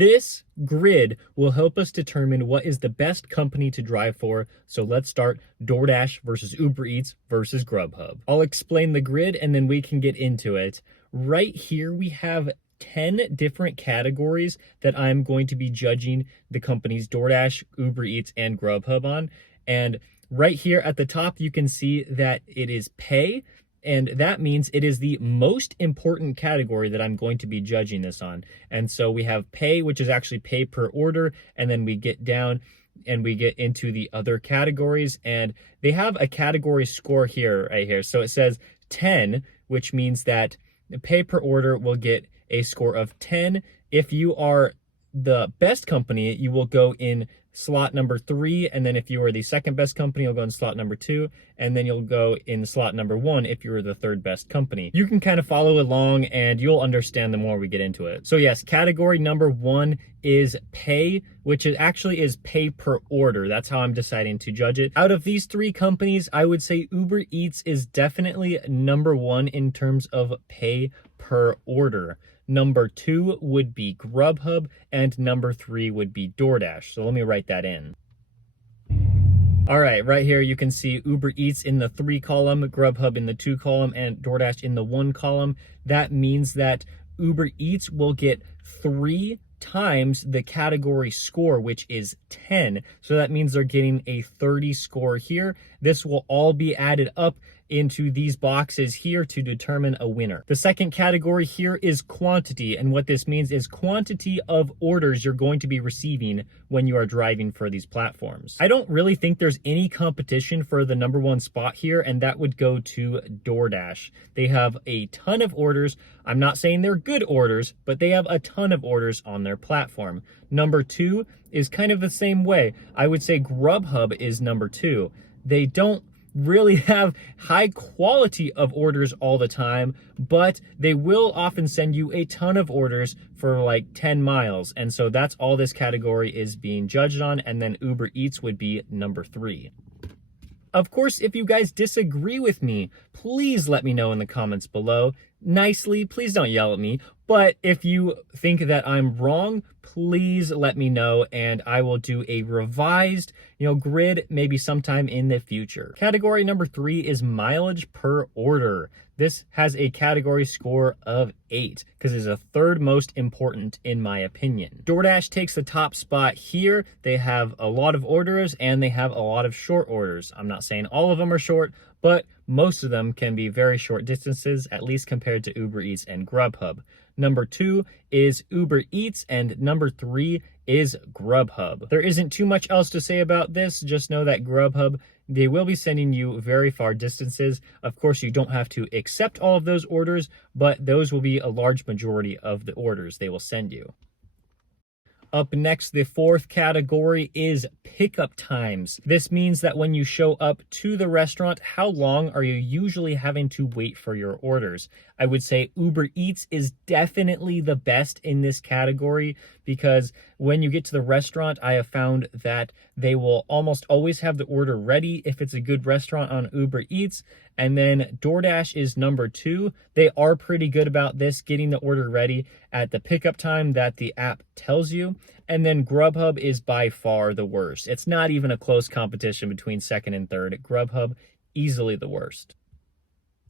This grid will help us determine what is the best company to drive for. So let's start DoorDash versus Uber Eats versus Grubhub. I'll explain the grid and then we can get into it. Right here, we have 10 different categories that I'm going to be judging the companies DoorDash, Uber Eats, and Grubhub on. And right here at the top, you can see that it is pay. And that means it is the most important category that I'm going to be judging this on. And so we have pay, which is actually pay per order. And then we get down and we get into the other categories. And they have a category score here, right here. So it says 10, which means that the pay per order will get a score of 10. If you are the best company, you will go in slot number 3, and then if you are the second best company, you'll go in slot number 2, and then you'll go in slot number 1 if you were the third best company. You can kind of follow along and you'll understand the more we get into it. So yes, category number 1 is pay, which actually is pay per order. That's how I'm deciding to judge it. Out of these 3 companies, I would say Uber Eats is definitely number 1 in terms of pay per order. Number 2 would be Grubhub, and number 3 would be DoorDash. So let me write that in. All right, right here you can see Uber Eats in the 3 column, Grubhub in the 2 column, and DoorDash in the 1 column. That means that Uber Eats will get 3 times the category score, which is 10. So that means they're getting a 30 score here. This will all be added up into these boxes here to determine a winner. The second category here is quantity, and what this means is quantity of orders you're going to be receiving when you are driving for these platforms. I don't really think there's any competition for the number 1 spot here, and that would go to DoorDash. They have a ton of orders. I'm not saying they're good orders, but they have a ton of orders on their platform. Number 2 is kind of the same way. I would say Grubhub is number 2. They don't really have high quality of orders all the time, but they will often send you a ton of orders for like 10 miles. And so that's all this category is being judged on. And then Uber Eats would be number 3. Of course, if you guys disagree with me, please let me know in the comments below. Nicely, please don't yell at me. But if you think that I'm wrong, please let me know and I will do a revised, grid maybe sometime in the future. Category number 3 is mileage per order. This has a category score of 8 because it's the third most important in my opinion. DoorDash takes the top spot here. They have a lot of orders and they have a lot of short orders. I'm not saying all of them are short, but most of them can be very short distances, at least compared to Uber Eats and Grubhub. Number 2 is Uber Eats, and number 3 is Grubhub. There isn't too much else to say about this. Just know that Grubhub, they will be sending you very far distances. Of course, you don't have to accept all of those orders, but those will be a large majority of the orders they will send you. Up next, the 4th category is pickup times. This means that when you show up to the restaurant, how long are you usually having to wait for your orders? I would say Uber Eats is definitely the best in this category because when you get to the restaurant, I have found that they will almost always have the order ready if it's a good restaurant on Uber Eats. And then DoorDash is number 2. They are pretty good about this, getting the order ready at the pickup time that the app tells you. And then Grubhub is by far the worst. It's not even a close competition between second and third. Grubhub, easily the worst.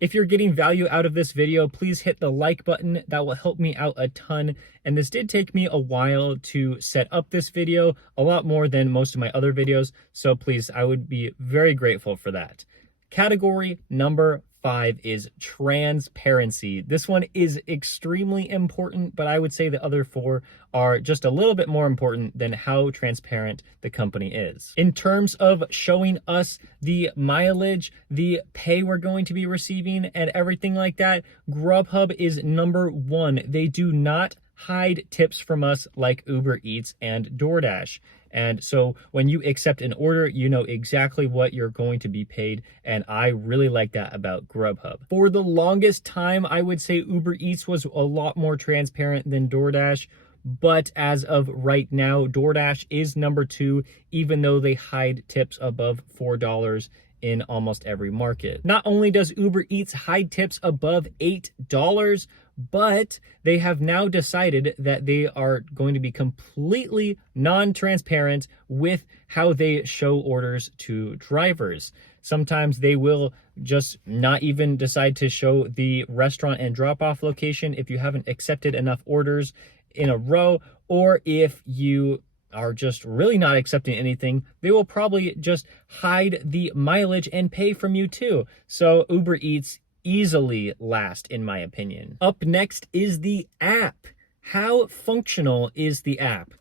If you're getting value out of this video, please hit the like button. That will help me out a ton. And this did take me a while to set up this video, a lot more than most of my other videos. So please, I would be very grateful for that. Category number 5 is transparency. This one is extremely important, but I would say the other 4 are just a little bit more important than how transparent the company is. In terms of showing us the mileage, the pay we're going to be receiving, and everything like that, Grubhub is number 1. They do not hide tips from us like Uber Eats and DoorDash. And so when you accept an order, you know exactly what you're going to be paid. And I really like that about Grubhub. For the longest time, I would say Uber Eats was a lot more transparent than DoorDash. But as of right now, DoorDash is number 2, even though they hide tips above $4 in almost every market. Not only does Uber Eats hide tips above $8, but they have now decided that they are going to be completely non-transparent with how they show orders to drivers. Sometimes they will just not even decide to show the restaurant and drop-off location if you haven't accepted enough orders in a row, or if you are just really not accepting anything, they will probably just hide the mileage and pay from you too. So Uber Eats easily last, in my opinion. Up next is the app. How functional is the app?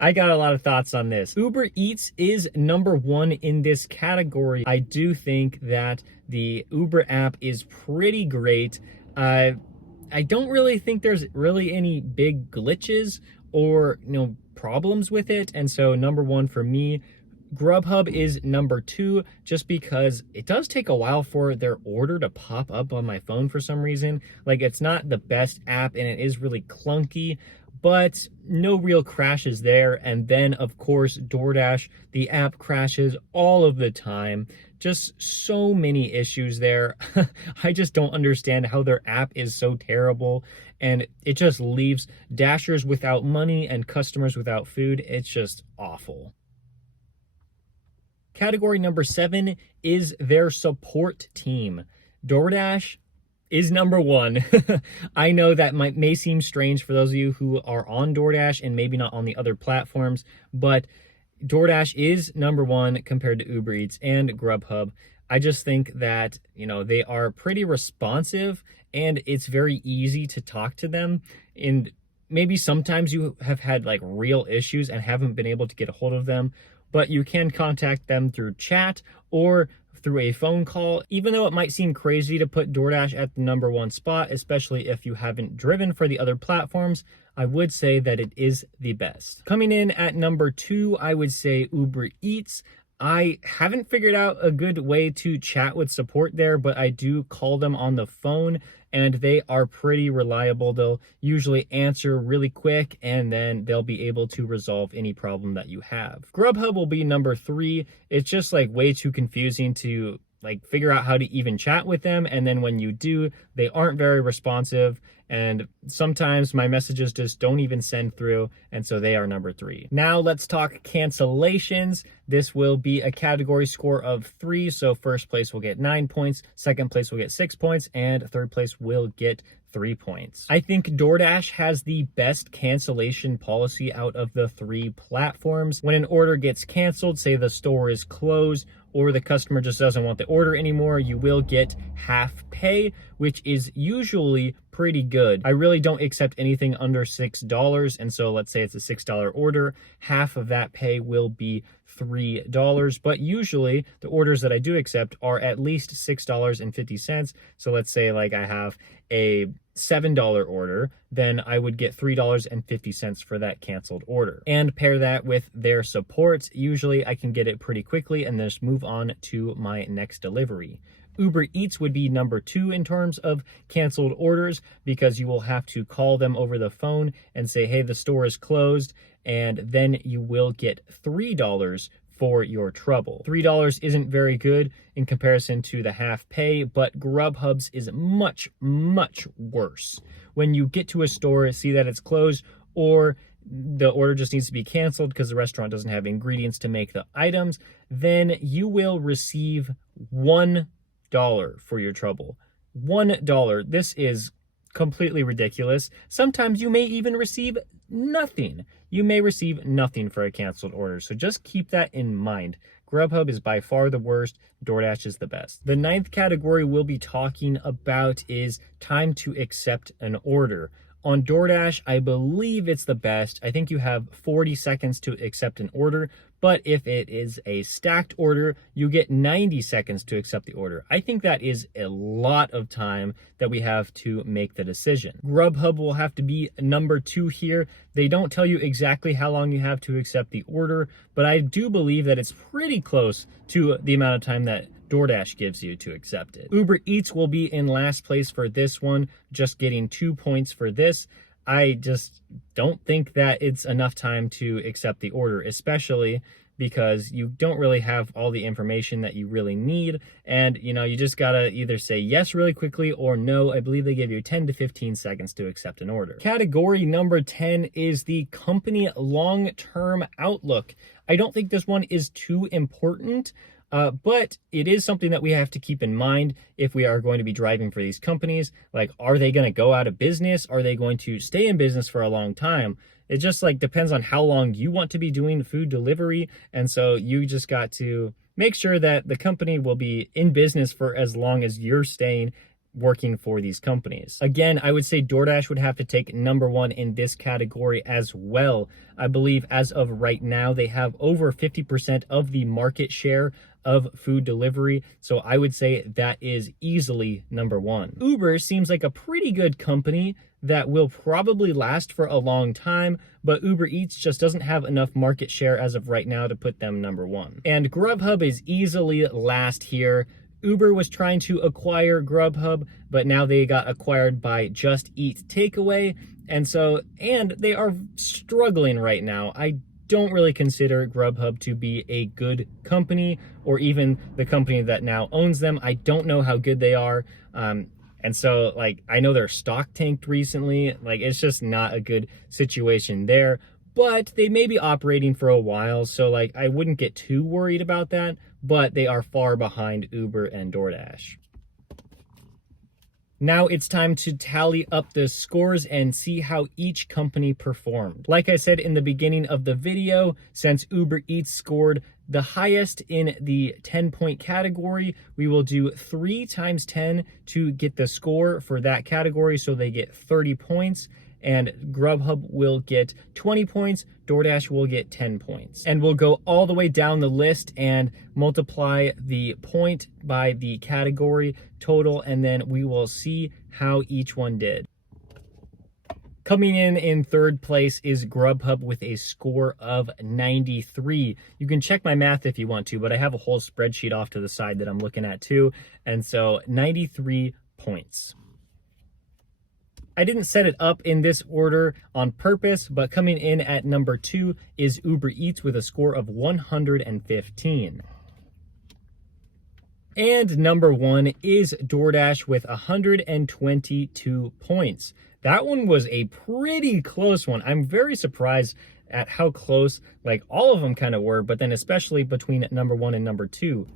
I got a lot of thoughts on this. Uber Eats is number one in this category. I do think that the Uber app is pretty great. I don't really think there's really any big glitches or problems with it, and so number one for me. Grubhub is number two, just because it does take a while for their order to pop up on my phone for some reason. Like, it's not the best app and it is really clunky, but no real crashes there. And then of course DoorDash, the app crashes all of the time. Just so many issues there. I just don't understand how their app is so terrible, and it just leaves Dashers without money and customers without food. It's just awful. Category number 7 is their support team. DoorDash is number one. I know that may seem strange for those of you who are on DoorDash and maybe not on the other platforms, but DoorDash is number one compared to Uber Eats and Grubhub. I just think that, they are pretty responsive and it's very easy to talk to them. And maybe sometimes you have had like real issues and haven't been able to get a hold of them, but you can contact them through chat or through a phone call. Even though it might seem crazy to put DoorDash at the number one spot, especially if you haven't driven for the other platforms, I would say that it is the best. Coming in at number 2, I would say Uber Eats. I haven't figured out a good way to chat with support there, but I do call them on the phone and they are pretty reliable. They'll usually answer really quick and then they'll be able to resolve any problem that you have. Grubhub will be number 3. It's just like way too confusing to figure out how to even chat with them, and then when you do, they aren't very responsive, and sometimes my messages just don't even send through, and so they are number 3. Now let's talk cancellations. This will be a category score of 3, so first place will get 9 points, second place will get 6 points, and third place will get 3 points. I think DoorDash has the best cancellation policy out of the 3 platforms. When an order gets canceled, say the store is closed, or the customer just doesn't want the order anymore, you will get half pay, which is usually pretty good. I really don't accept anything under $6, and so let's say it's a $6 order, half of that pay will be $3, but usually the orders that I do accept are at least $6.50. So let's say I have a $7 order, then I would get $3.50 for that canceled order. And pair that with their support, usually I can get it pretty quickly and then just move on to my next delivery. Uber Eats would be number 2 in terms of canceled orders, because you will have to call them over the phone and say, hey, the store is closed, and then you will get $3 for your trouble. $3 isn't very good in comparison to the half pay, but Grubhub's is much, much worse. When you get to a store, see that it's closed, or the order just needs to be canceled because the restaurant doesn't have ingredients to make the items, then you will receive $1 for your trouble. $1. This is completely ridiculous. Sometimes you may even receive nothing. You may receive nothing for a canceled order, so just keep that in mind. Grubhub is by far the worst. DoorDash is the best. The 9th category we'll be talking about is time to accept an order. On DoorDash, I believe it's the best. I think you have 40 seconds to accept an order, but if it is a stacked order, you get 90 seconds to accept the order. I think that is a lot of time that we have to make the decision. Grubhub will have to be number 2 here. They don't tell you exactly how long you have to accept the order, but I do believe that it's pretty close to the amount of time that DoorDash gives you to accept it. Uber Eats will be in last place for this one, just getting 2 points for this. I just don't think that it's enough time to accept the order, especially because you don't really have all the information that you really need. And, you just gotta either say yes really quickly or no. I believe they give you 10 to 15 seconds to accept an order. Category number 10 is the company long-term outlook. I don't think this one is too important, but it is something that we have to keep in mind if we are going to be driving for these companies. Like, are they going to go out of business? Are they going to stay in business for a long time? It just depends on how long you want to be doing food delivery. And so you just got to make sure that the company will be in business for as long as you're staying working for these companies. Again, I would say DoorDash would have to take number one in this category as well. I believe as of right now, they have over 50% of the market share of food delivery. So I would say that is easily number one. Uber seems like a pretty good company that will probably last for a long time, but Uber Eats just doesn't have enough market share as of right now to put them number one. And Grubhub is easily last here. Uber was trying to acquire Grubhub, but now they got acquired by Just Eat Takeaway. And they are struggling right now. I don't really consider Grubhub to be a good company, or even the company that now owns them. I don't know how good they are. I know their stock tanked recently. It's just not a good situation there. But they may be operating for a while, so I wouldn't get too worried about that, but they are far behind Uber and DoorDash. Now it's time to tally up the scores and see how each company performed. Like I said in the beginning of the video, since Uber Eats scored the highest in the 10-point category, we will do 3 times 10 to get the score for that category, so they get 30 points. And Grubhub will get 20 points, DoorDash will get 10 points. And we'll go all the way down the list and multiply the point by the category total, and then we will see how each one did. Coming in third place is Grubhub with a score of 93. You can check my math if you want to, but I have a whole spreadsheet off to the side that I'm looking at too. And so 93 points. I didn't set it up in this order on purpose, but coming in at number 2 is Uber Eats with a score of 115. And number 1 is DoorDash with 122 points. That one was a pretty close one. I'm very surprised at how close all of them kind of were, but then especially between number 1 and number 2.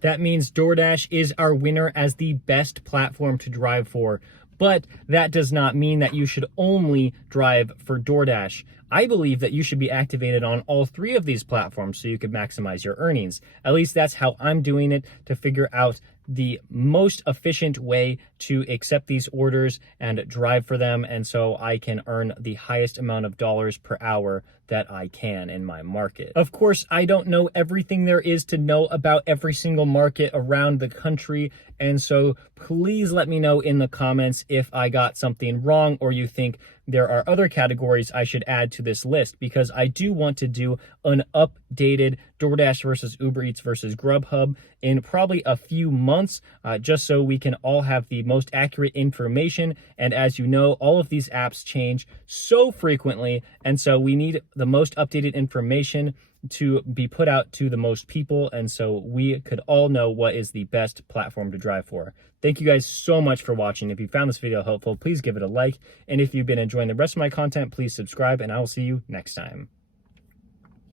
That means DoorDash is our winner as the best platform to drive for. But that does not mean that you should only drive for DoorDash. I believe that you should be activated on all 3 of these platforms so you could maximize your earnings. At least that's how I'm doing it, to figure out the most efficient way to accept these orders and drive for them, and so I can earn the highest amount of dollars per hour that I can in my market. Of course, I don't know everything there is to know about every single market around the country, and so please let me know in the comments if I got something wrong or you think there are other categories I should add to this list, because I do want to do an updated DoorDash versus Uber Eats versus Grubhub in probably a few months, just so we can all have the most accurate information. And as you know, all of these apps change so frequently, and so we need the most updated information to be put out to the most people, and so we could all know what is the best platform to drive for. Thank you guys so much for watching. If you found this video helpful, please give it a like, and if you've been enjoying the rest of my content, please subscribe, and I will see you next time.